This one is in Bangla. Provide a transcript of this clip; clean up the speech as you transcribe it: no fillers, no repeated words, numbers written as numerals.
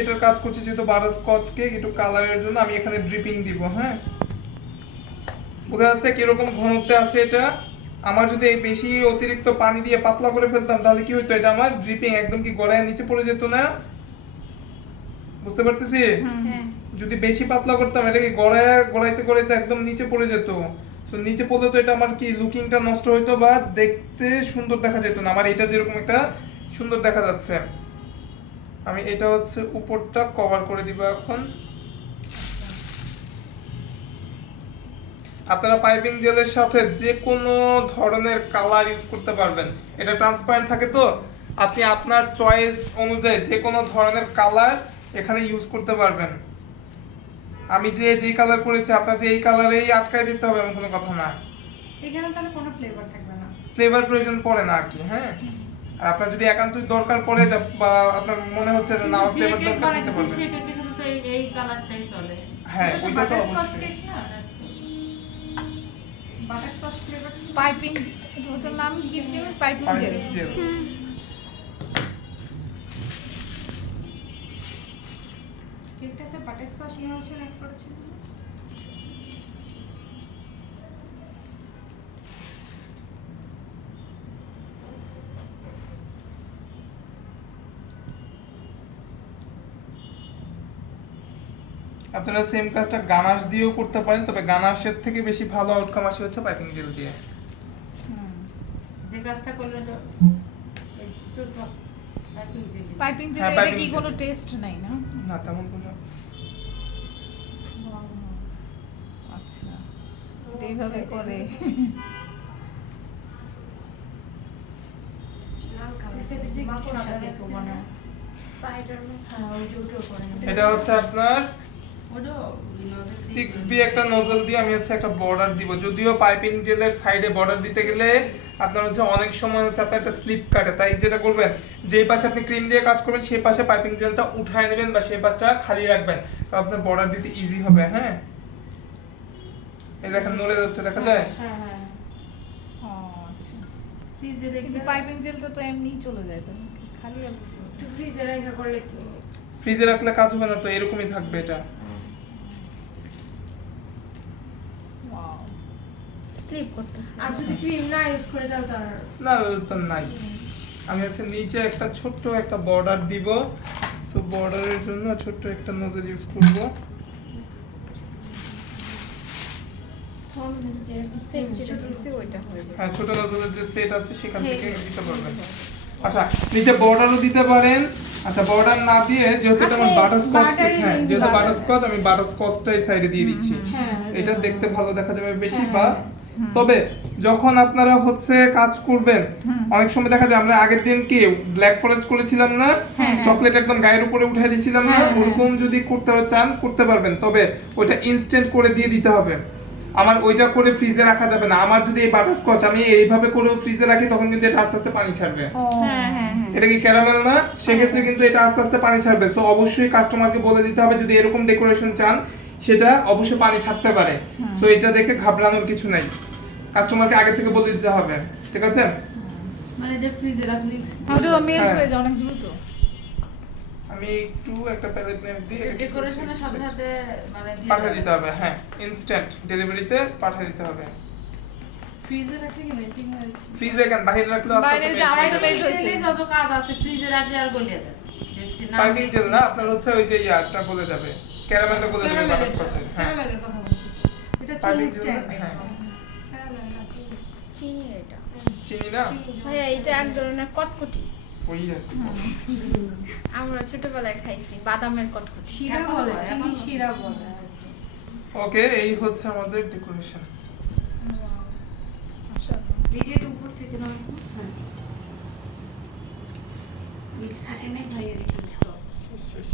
এটার কাজ করছি যেহেতু বাটারস্কচ কেক একটু কালারের জন্য আমি এখানে ড্রিপিং দিব। হ্যাঁ, বোঝা যাচ্ছে কিরকম ঘনত্বে আছে এটা। আমার যদি এই বেশি অতিরিক্ত পানি দিয়ে পাতলা করে ফেলতাম তাহলে কি হতো, এটা আমার ড্রিপিং একদম কি গড়ায় নিচে পড়ে যেত না? বুঝতে পারতেছি? যদি বেশি পাতলা করতাম এটা কি গড়াইতে গড়াইতে একদম নিচে পড়ে যেত। সো নিচে পড়লে তো এটা আমার কি লুকিংটা নষ্ট হইতো বা দেখতে সুন্দর দেখা যেত না। আমার এটা যেরকম একটা সুন্দর দেখা যাচ্ছে, আমি এটা হচ্ছে উপরটা কভার করে দিব এখন। আপনারা পাইপিং জেলের সাথে যে কোনো ধরনের কালার ইউজ করতে পারবেন। এটা ট্রান্সপারেন্ট থাকে তো আপনি আপনার চয়েস অনুযায়ী যে কোনো ধরনের কালার এখানে ইউজ করতে পারবেন। আমি যে কালার করেছি আপনার যে এই কালারেই আটকায় যেতে হবে এমন কোনো কথা না। এখানে তাহলে কোনো ফ্লেভার থাকবে না, ফ্লেভার প্রয়োজন পড়ে না আর কি। হ্যাঁ, আর আপনার যদি একান্তই দরকার পড়ে বা আপনার মনে হচ্ছে না আমার ফ্লেভার দরকার নিতে পারবেন। সেই কেকের সাথে তো এই কালারটাই চলে। হ্যাঁ, এটা তো ওইটা তো বাটারস্কচ অবশ্যই। কেক না, বাটারস্কচ ফ্লেভার ছিল। পাইপিং, ওটার নাম কি ছিল? Piping gel. Piping gel. কেকটাতে বাটারস্কচ ইমলশন অ্যাড করেছিল না? আপনারা সেম কাজটা গানাশ দিয়েও করতে পারেন, তবে গানাশের থেকে বেশি ভালো আউটকাম আসে হচ্ছে পাইপিং জেল দিয়ে। যে কাজটা করলে তো এই তো পাইপিং জেল। পাইপিং জেল হ্যাঁ, এর piping কি gel। কোনো টেস্ট নাই না? না তেমন কোনো। আচ্ছা, এইভাবে করে। লাল কালার এসে দেখি মাকড়সা সাদা কেক লাগছে। বানায়। স্পাইডারম্যান। হ্যাঁ, ওই যে ওটাও করে না। এটা হচ্ছে আপনার ওটা 6B একটা নজল দিয়ে আমি হচ্ছে একটা বর্ডার দিব। যদিও পাইপিং জেলের সাইডে বর্ডার দিতে গেলে আপনার হচ্ছে অনেক সময় হচ্ছে আপনার একটা স্লিপ কাটে, তাই যেটা করবেন যেই পাশে আপনি ক্রিম দিয়ে কাজ করবেন সেই পাশে পাইপিং জেলটা উঠায় নেবেন বা সেই পাশটা খালি রাখবেন, তো আপনার বর্ডার দিতে ইজি হবে। হ্যাঁ, এই দেখেন নড়ে যাচ্ছে, দেখা যায়? হ্যাঁ হ্যাঁ ও আচ্ছা, ফ্রিজে কিন্তু রেখে পাইপিং জেলটা তো এমনিই চলে যায়, তো খালি আর একটু ফ্রিজে রেখে করলে কি ফ্রিজে রাখলে কাজ হবে না, তো এরকমই থাকবে এটা। ওয়াও। স্লিপ করতেছে। আর যদি ক্রিম না ইউজ করে দাও তার না তো নাই, আমি হচ্ছে নিচে একটা ছোট্ট একটা বর্ডার দিব। সো বর্ডারের জন্য ছোট্ট একটা নজল ইউজ করব। ফোন যে সেট যেটা দিছি ওইটা হয়ে যাবে। হ্যাঁ, ছোট নজলের যে সেট আছে সেখান হ্যাঁ, থেকে হ্যাঁ। দিতে পারবেন। আচ্ছা, নিচে বর্ডারও দিতে পারেন। আচ্ছা, বর্ডার না দিয়ে যেহেতু এটা আমার আচ্ছা, বাটারস্কচ কেক, butter হ্যাঁ in যেহেতু butter। বাটারস্কচ আমি বাটারস্কচটাই সাইডে দিয়ে দিচ্ছি। হ্যাঁ এটা দেখতে ভালো দেখা যাবে বেশি। হ্যাঁ, বা তবে যখন আপনারা হচ্ছে কাজ করবেন অনেক সময় দেখা যায় আমরা আগের দিন কি ব্ল্যাক ফরেস্ট করেছিলাম না, চকলেট একদম গায়ের উপরে উঠাই দিয়েছিলাম না, ওরকম যদি করতে চান করতে পারবেন, তবে ওইটা ইনস্ট্যান্ট করে দিয়ে দিতে হবে। আমার ওইটা করে ফ্রিজে রাখা যাবে না। আমার যদি এই বাটারস্কচ আমি এইভাবে করেও ফ্রিজে রাখি তখন কিন্তু এটা আস্তে আস্তে পানি ছাড়বে। হ্যাঁ হ্যাঁ হ্যাঁ। এটা কি ক্যারামেল না, সেক্ষেত্রে কিন্তু এটা আস্তে আস্তে পানি ছাড়বে। সো অবশ্যই কাস্টমারকে বলে দিতে হবে যদি এরকম ডেকোরেশন চান সেটা অবশ্যই পানি ছাড়তে পারে। সো এটা দেখে ঘাবড়ানোর কিছু নাই, কাস্টমারকে আগে থেকে বলে দিতে হবে, ঠিক আছে? মানে এটা ফ্রিজে রাখলে ওটা মেল্ট হ্যাঁ। হয়ে যায় অনেক দ্রুত। আমি একটু একটা প্যালেট নেম দিয়ে ডেকোরেশনের সাথে সাথে মানে দিয়ে পাঠিয়ে দিতে হবে। হ্যাঁ, ইনস্ট্যান্ট ডেলিভারিতে পাঠিয়ে দিতে হবে। ফ্রিজে রাখলে কি মেল্টিং হয়ে যাচ্ছে? ফ্রিজে কেন, বাইরে রাখলে আস্তে বাইরে আস্তে যে আমার melt তো হয়ে melt যাবে। হয়েছে। তেলে যত কাজ আছে ফ্রিজে রাখলে আর গলিয়ে যায়। দেখছি না পাইপিং জেল না, আপনার হচ্ছে ওই যে ইয়াটা গলে যাবে, ক্যারামেলটা গলে যাবে বাটারস্কচের। হ্যাঁ, ক্যারামেলের কথা বলছি। এটা পাইপিং চিনি জেল স্ট্যান্ড। হ্যাঁ, ক্যারামেল না, চিনি এটা। চিনি না ভাইয়া এটা এক ধরনের কটকটি। ওই আর কি। আমরা ছোটবেলায় খাইছি বাদামের কটকটি। শিরা এখন বলে, হয়, চিনি এখন শিরা বলে আর কি। ওকে, এই হচ্ছে আমাদের ডেকোরেশন। মাশাআল্লাহ। এটা উপর থেকে নাও। হ্যাঁ। মিক্স থাকে না ভাইয়ের এটা স্টপ। শেষ।